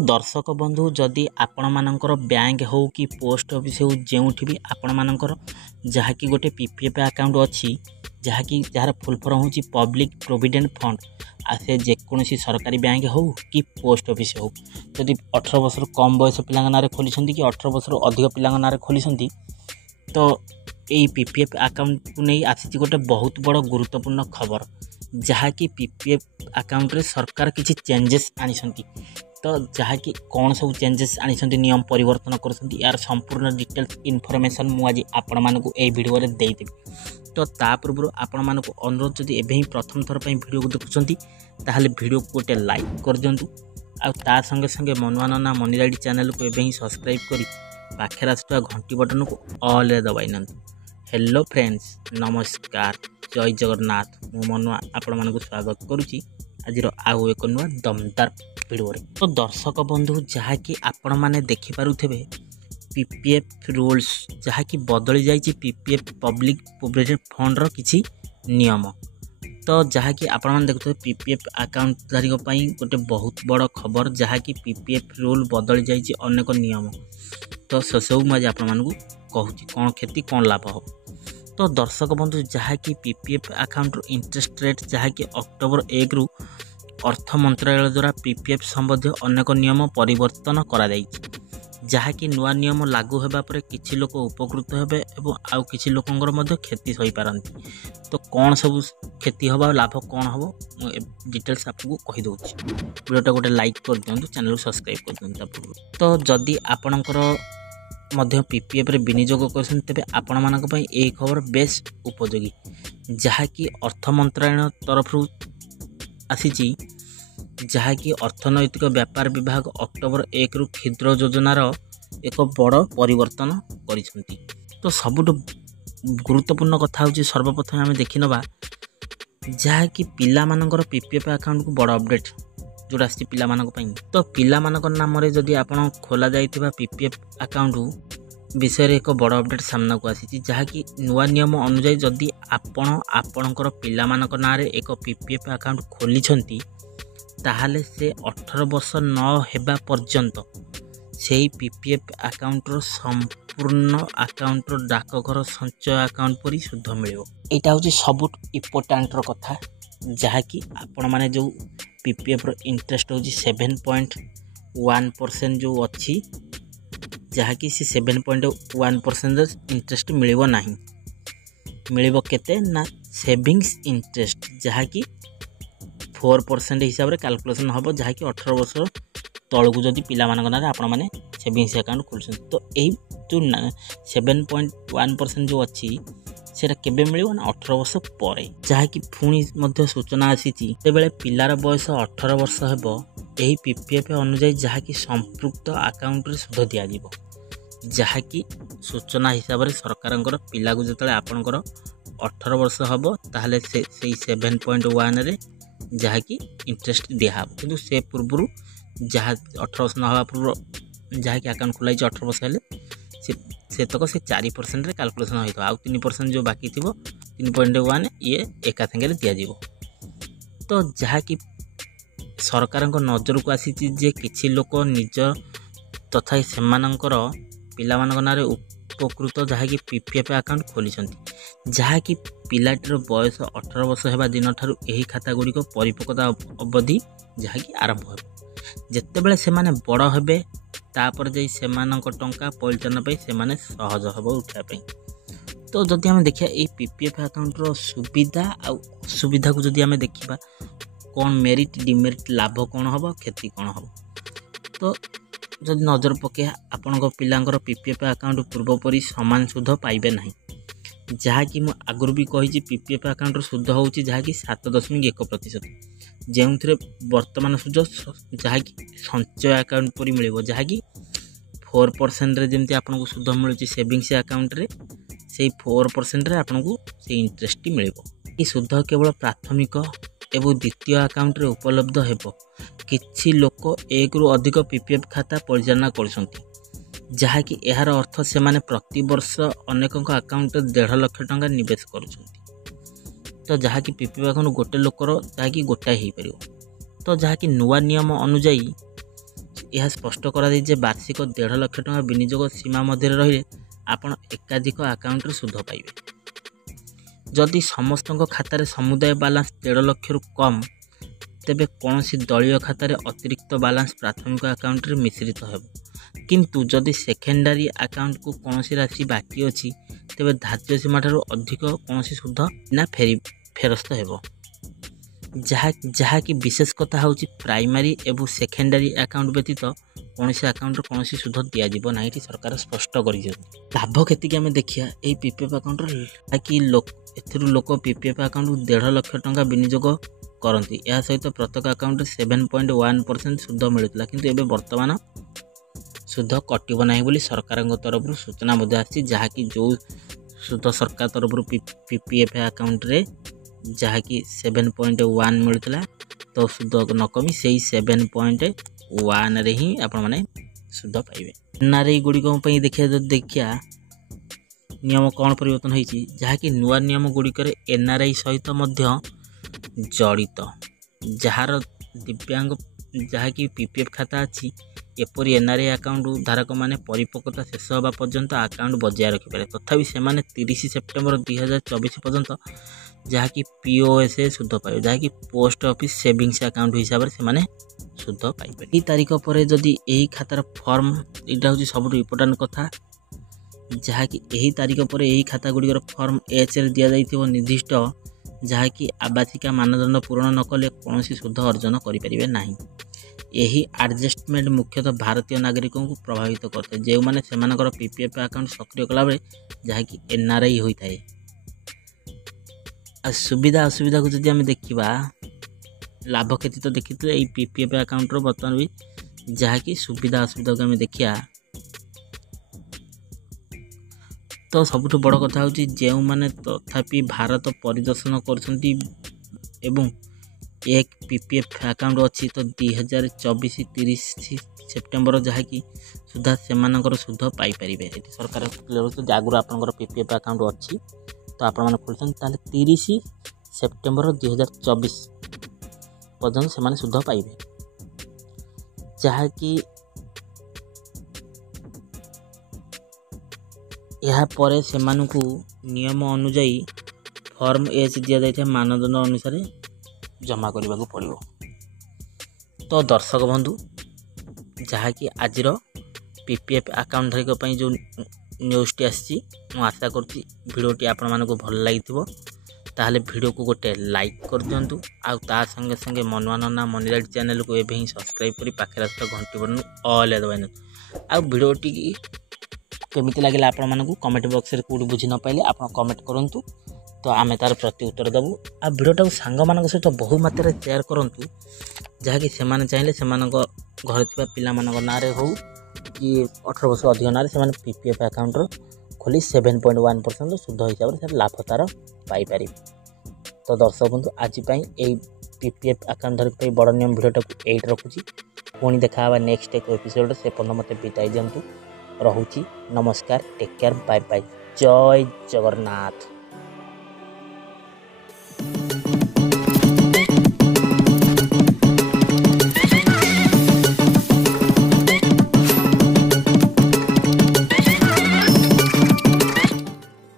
दर्शक बंधु जदि आपण मानकर बैंक हो कि पोस्ट ऑफिस हो जेउठी भी आपण मानकर जहाँकि गोटे पीपीएफ अकाउंट अच्छी जहाँकि जार फुल फॉर्म होची पब्लिक प्रोविडेंट फंड आ से जेकोसी सरकारी बैंक हो कि पोस्ट ऑफिस हो जदि 18 वर्ष कम बयस पिला नारे खोली कि 18 वर्ष अधिक पिला नारे खोली तो यही पीपीएफ अकाउंट को नहीं आसी गोटे बहुत बड़ गुरुत्वपूर्ण खबर जहाँकि पीपीएफ अकाउंट रे सरकार किसी चेंजेस आनी तो जहाँकि कौन सब चेंजेस आनी नियम परिवर्तन कर यार संपूर्ण डिटेल्स इनफॉरमेशन मुझे आपण मानक ये वीडियो रे देदेवी तो ता पूर्व आपण मानक अनुरोध जदि एबे ही प्रथम थर पर वीडियो को देखुंत ताहले वीडियो को गोटे लाइक कर दिंतु आ संगे संगे मनवाना मनीराइड चैनल को एबे ही सब्सक्राइब करी पाखे आसुवा घंटी बटन को ऑल रे दबाई नंतु। हेलो फ्रेंड्स नमस्कार जय जगन्नाथ मु मनुआ आपण मानक स्वागत करुच्ची आज आउ एक नुआ दमदार वीडियो रे। तो दर्शक बंधु जहाँकि आपण माने देखि पारुथेबे पीपीएफ रूल्स जहाँकि बदली जाइए पीपीएफ पब्लिक प्रोविडेंट फंड रो किछि नियम तो जहाँकि आपण माने देखुथे पीपीएफ अकाउंट धारी गोटे बहुत बड़ खबर जहाँकि पीपीएफ रूल बदली जाइए अनेक नियम तो से सब मुझे आपण मानकु कहूँ कौन क्षति कौन लाभ हो। तो दर्शक बंधु जहाँकि पीपीएफ अकाउंट इंटरेस्ट रेट जहाँकि अक्टोबर 1 रु अर्थ मंत्रालय द्वारा पीपीएफ संबंधी अनेक नियम परिवर्तन करा जहाँकि नुआ नियम लागू होगा पर किछि लोक उपकृत हेबे एवं आउ किछि लोकंगर मध्य क्षति सही पारंती तो कौन सब क्षति होबा लाभ कौन हो डिटेल्स आपको कहि दउछि वीडियोटा गोटे लाइक कर दियंतु चैनल को सब्सक्राइब कर दियंतु। तो जदि आपणकर मध्य पीपीएफ रे विनियोग करछन तबे आपण मानक पई ए खबर बेस उपयोगी जहाँकि अर्थ मंत्रालय तरफ आसीची जहाँकि अर्थनैतिक व्यापार विभाग अक्टोबर 1 रु क्षुद्र योजनार एक बड़ परिवर्तन करिसेंती। तो सबुठ गुरुत्वपूर्ण कथा होची सर्वप्रथम आम देखि नबा जहाँकि पिला मानकर पीपीएफ अकाउंट को बड़ अपडेट जोड़ा आसी पिला मानक पई तो पिला मानकर नाम रे जदि आपण खोला जाइतिबा पीपीएफ अकाउंट विषय एक बड़ अपडेट सामना को आसी जहाँकि नुआ नियम अनुसार जदि आपणकर पिला मानक नाम रे एक पीपीएफ अकाउंट खोली ताहले से 18 वर्ष न हेबा पर्यंत से पीपीएफ अकाउंट रो संपूर्ण अकाउंट रो डाकघर संचय अकाउंट परी सुध मिलियो। एटा होची सबुठ इम्पोर्टेंट रो कथा जहाँकि आपण माने जो पीपीएफ रो इंटरेस्ट होची 7.1% जो अच्छी जहाँकि से 7.1% इंटरेस्ट मिलिबो नाही मिलिबो केते ना सेविंग्स इंटरेस्ट जहाँकि 4% हिसाब से कैलकुलेशन हम जहाँकि 18 वर्ष तलू जदि पिला मान ना आपण मैंने सेविंग्स अकाउंट खोल तो यही जो 7.1% जो अच्छी से केबे मिलियो ना 18 वर्ष पर जहाँकि पुणी सूचना आसी बेले पिलार बयस 18 वर्ष हेब यही पीपीएफ अनुसार जहाँकि संपृक्त अकाउंट रे सुध दिज्व जहाँकि सूचना हिसाब से सरकार पिला को जो आपणकर 18 वर्ष हम ताहले से 7.1 रे जहाँकि इंटरेस्ट दिहब कि से पूर्व जहाँ 18 वर्ष ना पूर्व जहाँकि अकाउंट खोलाई 18 वर्ष से तक से 4% कैलकुलेशन होता आउ 3% जो बाकी थी 3.1 ये एका संगे दिज्व तो जहाँकि सरकार नजर को आसी जे किछि लोक निज तथा सेमानंकर पिला मानक नारे उपकृत जहाँकि पीपीएफ अकाउंट खोली जहाँकि पिलाटीर बयस 18 वर्ष होगा दिन ठारू यही खाता गुड़िक परिपक्वता अवधि जहाँकि आरंभ हो जितेबाला से बड़ हे तापर जाई सेमानक टंका परिचालन से सहज हम उठापी। तो जदि आम देखिए ये पीपीएफ अकाउंट रो सुविधा आ असुविधा को जदि आम देखा कौन मेरिट डिमेरिट लाभ कौन हम क्षति कौन हम तो जदि नजर पके आपण पिलांकर पीपीएफ अकाउंट पूर्वपरी सामान सुध पाइबे नहीं जहाँकि मु आगुरी भी कही पीपीएफ अकाउंट सुध होची जहाँकि 7.1% जो वर्तमान सुध जहाँकि संचय अकाउंट पर मिल जहाँकि 4% रे जमती आपन को सुध मिलुची सेविंग्स अकाउंट रे से 4% रे आपन को से इंटरेस्ट मिलिबो। ई सुध केवल प्राथमिक एवं द्वितीय अकाउंट रे उपलब्ध हेबो किछि लोक एक रु अधिक पीपीएफ खाता परिचालन करछंती जहाँकि यार अर्थ से माने प्रति वर्ष अनेक अकाउंट 1.5 लाख टंका निवेश करुछंती तो जहाँकि पीपीएफ अकाउंट गोटे लोकर जहाँकि गोटाए हो पार तो जहाँकि नुआ नियम अनुजाई ଏହା ସ୍ପଷ୍ଟ କରାଯାଇଛି ଯେ ବାର୍ଷିକ 1.5 ଲକ୍ଷ ଟଙ୍କା ବିନିଯୋଗ ସୀମା ମଧ୍ୟରେ ରହିଲେ ଆପଣ ଏକାଧିକ ଆକାଉଣ୍ଟରେ ସୁଧ ପାଇବେ। ଯଦି ସମସ୍ତଙ୍କ ଖାତାରେ ସମୁଦାୟ ବାଲାନ୍ସ 1.5 ଲକ୍ଷରୁ କମ୍, ତେବେ କୌଣସି ଦଳୀୟ ଖାତାରେ ଅତିରିକ୍ତ ବାଲାନ୍ସ ପ୍ରାଥମିକ ଆକାଉଣ୍ଟରେ ମିଶ୍ରିତ ହେବ। କିନ୍ତୁ ଯଦି ସେକେଣ୍ଡାରୀ ଆକାଉଣ୍ଟକୁ କୌଣସି ରାଶି ବାକି ଅଛି, ତେବେ ଧାର୍ଯ୍ୟ ସୀମାଠାରୁ ଅଧିକ କୌଣସି ସୁଧ ନା ଫେରସ୍ତ ହେବ। ଯାହାକି ବିଶେଷ କଥା ହେଉଛି ପ୍ରାଇମାରୀ ଏବଂ ସେକେଣ୍ଡାରୀ ଆକାଉଣ୍ଟ ବ୍ୟତୀତ କୌଣସି ଆକାଉଣ୍ଟରେ କୌଣସି ସୁଧ ଦିଆଯିବ ନାହିଁ। ଏଠି ସରକାର ସ୍ପଷ୍ଟ କରିଛନ୍ତି। ଲାଭ କ୍ଷତିକି ଆମେ ଦେଖିବା ଏହି ପିପିଏଫ୍ ଆକାଉଣ୍ଟର, ଯାହାକି ଏଥିରୁ ଲୋକ ପିପିଏଫ୍ ଆକାଉଣ୍ଟକୁ 1.5 ଲକ୍ଷ ଟଙ୍କା ବିନିଯୋଗ କରନ୍ତି। ଏହା ସହିତ ପ୍ରତ୍ୟେକ ଆକାଉଣ୍ଟରେ 7.1% ସୁଧ ମିଳୁଥିଲା, କିନ୍ତୁ ଏବେ ବର୍ତ୍ତମାନ ସୁଧ କଟିବ ନାହିଁ ବୋଲି ସରକାରଙ୍କ ତରଫରୁ ସୂଚନା ମଧ୍ୟ ଆସିଛି। ଯାହାକି ଯେଉଁ ସୁଧ ସରକାର ତରଫରୁ ପିପିଏଫ୍ ଆକାଉଣ୍ଟରେ ଯାହାକି 7.1 ମିଳୁଥିଲା, ତ ସୁଧ ନ କମି ସେଇ 7.1ରେ ହିଁ ଆପଣମାନେ ସୁଧ ପାଇବେ। ଏନ୍ଆର୍ଆଇ ଗୁଡ଼ିକ ପାଇଁ ଦେଖିବା ନିୟମ କ'ଣ ପରିବର୍ତ୍ତନ ହୋଇଛି, ଯାହାକି ନୂଆ ନିୟମ ଗୁଡ଼ିକରେ ଏନ୍ଆର୍ଆଇ ସହିତ ମଧ୍ୟ ଜଡ଼ିତ ଯାହାର ଦିବ୍ୟାଙ୍ଗ ଯାହାକି ପିପିଏଫ୍ ଖାତା ଅଛି, ଏପରି ଏନ୍ଆର୍ଆଇ ଆକାଉଣ୍ଟ ଧାରକମାନେ ପରିପକ୍ୱତା ଶେଷ ହେବା ପର୍ଯ୍ୟନ୍ତ ଆକାଉଣ୍ଟ ବଜାୟ ରଖିପାରିବେ। ତଥାପି ସେମାନେ 30 ସେପ୍ଟେମ୍ବର 2024 ପର୍ଯ୍ୟନ୍ତ ଯାହାକି ପିଓଏସ୍ଏ ସୁଧ ପାଇବେ, ଯାହାକି ପୋଷ୍ଟ ଅଫିସ୍ ସେଭିଙ୍ଗସ୍ ଆକାଉଣ୍ଟ ହିସାବରେ ସେମାନେ ସୁଧ ପାଇବେ। ଏହି ତାରିଖ ପରେ ଯଦି ଏହି ଖାତାର ଫର୍ମ, ଏଇଟା ହେଉଛି ସବୁଠୁ ଇମ୍ପୋର୍ଟାଣ୍ଟ କଥା, ଯାହାକି ଏହି ତାରିଖ ପରେ ଏହି ଖାତା ଗୁଡ଼ିକର ଫର୍ମ Hରେ ଦିଆଯାଇଥିବ ନିର୍ଦ୍ଦିଷ୍ଟ, ଯାହାକି ଆବାସିକା ମାନଦଣ୍ଡ ପୂରଣ ନ କଲେ କୌଣସି ସୁଧ ଅର୍ଜନ କରିପାରିବେ ନାହିଁ। ଏହି ଆଡଜଷ୍ଟମେଣ୍ଟ ମୁଖ୍ୟତଃ ଭାରତୀୟ ନାଗରିକଙ୍କୁ ପ୍ରଭାବିତ କରିଥାଏ, ଯେଉଁମାନେ ସେମାନଙ୍କର ପିପିଏଫ୍ ଆକାଉଣ୍ଟ ସକ୍ରିୟ କଲାବେଳେ ଯାହାକି ଏନ୍ଆର୍ଆଇ ହୋଇଥାଏ। ଆଉ ସୁବିଧା ଅସୁବିଧାକୁ ଯଦି ଆମେ ଦେଖିବା, ଲାଭ କ୍ଷତି ତ ଦେଖିଥିଲେ ଏଇ ପିପିଏଫ୍ ଆକାଉଣ୍ଟର, ବର୍ତ୍ତମାନ ବି ଯାହାକି ସୁବିଧା ଅସୁବିଧାକୁ ଆମେ ଦେଖିବା, ତ ସବୁଠୁ ବଡ଼ କଥା ହେଉଛି ଯେଉଁମାନେ ତଥାପି ଭାରତ ପରିଦର୍ଶନ କରୁଛନ୍ତି ଏବଂ ଏକ ପିପିଏଫ୍ ଆକାଉଣ୍ଟ ଅଛି, ତ 2024 30 ସେପ୍ଟେମ୍ବର ଯାହାକି ସୁଦ୍ଧା ସେମାନଙ୍କର ସୁଧ ପାଇପାରିବେ। ଏଠି ସରକାର କ୍ଲିୟର, ଆଗରୁ ଆପଣଙ୍କର ପିପିଏଫ୍ ଆକାଉଣ୍ଟ ଅଛି ତ ଆପଣମାନେ ଖୋଲିଛନ୍ତି, ତାହେଲେ 30 ସେପ୍ଟେମ୍ବର 2024 ପର୍ଯ୍ୟନ୍ତ ସେମାନେ ସୁଧ ପାଇବେ। ଯାହାକି ଏହାପରେ ସେମାନଙ୍କୁ ନିୟମ ଅନୁଯାୟୀ ଫର୍ମ H ଦିଆଯାଇଥିବା ମାନଦଣ୍ଡ ଅନୁସାରେ ଜମା କରିବାକୁ ପଡ଼ିବ। ତ ଦର୍ଶକ ବନ୍ଧୁ, ଯାହାକି ଆଜିର ପିପିଏଫ୍ ଆକାଉଣ୍ଟ ଧାରକ ପାଇଁ ଯେଉଁ ନ୍ୟୁଜ୍ଟି ଆସିଛି, ମୁଁ ଆଶା କରୁଛି ଭିଡ଼ିଓଟି ଆପଣମାନଙ୍କୁ ଭଲ ଲାଗିଥିବ। ତାହେଲେ ଭିଡ଼ିଓକୁ ଗୋଟେ ଲାଇକ୍ କରିଦିଅନ୍ତୁ, ଆଉ ତା ସଙ୍ଗେ ସଙ୍ଗେ ମନୁଆ ନନା ମନିରାଇଟ୍ ଚ୍ୟାନେଲକୁ ଏବେ ହିଁ ସବସ୍କ୍ରାଇବ୍ କରି ପାଖରେ ଆସୁଥିବା ଘଣ୍ଟି ବଟନ୍ ଅଲ୍ ଦବାଇ। ଆଉ ଭିଡ଼ିଓଟି କେମିତି ଲାଗିଲା ଆପଣମାନଙ୍କୁ କମେଣ୍ଟ ବକ୍ସରେ କେଉଁଠି ବୁଝି ନ ପାଇଲେ ଆପଣ କମେଣ୍ଟ କରନ୍ତୁ, ତ ଆମେ ତା'ର ପ୍ରତି ଉତ୍ତର ଦେବୁ। ଆଉ ଭିଡ଼ିଓଟାକୁ ସାଙ୍ଗମାନଙ୍କ ସହିତ ବହୁ ମାତ୍ରାରେ ସେୟାର କରନ୍ତୁ, ଯାହାକି ସେମାନେ ଚାହିଁଲେ ସେମାନଙ୍କ ଘରେ ଥିବା ପିଲାମାନଙ୍କ ନାଁରେ ହେଉ କି 18 ବର୍ଷ ଅଧିକ ନାଁରେ ସେମାନେ ପିପିଏଫ୍ ଆକାଉଣ୍ଟର ଖୋଲି 7.1% ସୁଧ ହିସାବରେ ସେ ଲାଭ ତା'ର ପାଇପାରିବେ। ତ ଦର୍ଶକ ବନ୍ଧୁ, ଆଜି ପାଇଁ ଏଇ ପିପିଏଫ୍ ଆକାଉଣ୍ଟ ଧାରକ ପାଇଁ ବଡ଼ ନିୟମ ଭିଡ଼ିଓଟାକୁ ଏଇଠି ରଖୁଛି। ପୁଣି ଦେଖା ହେବା ନେକ୍ସଟ ଏକ ଏପିସୋଡ଼ରେ। ସେ ପର୍ଯ୍ୟନ୍ତ ମୋତେ ବିଦାୟ ଦିଅନ୍ତୁ। ରହୁଛି, ନମସ୍କାର, ଟେକ୍ କେୟାର, ବାଏ ବାଏ, ଜୟ ଜଗନ୍ନାଥ।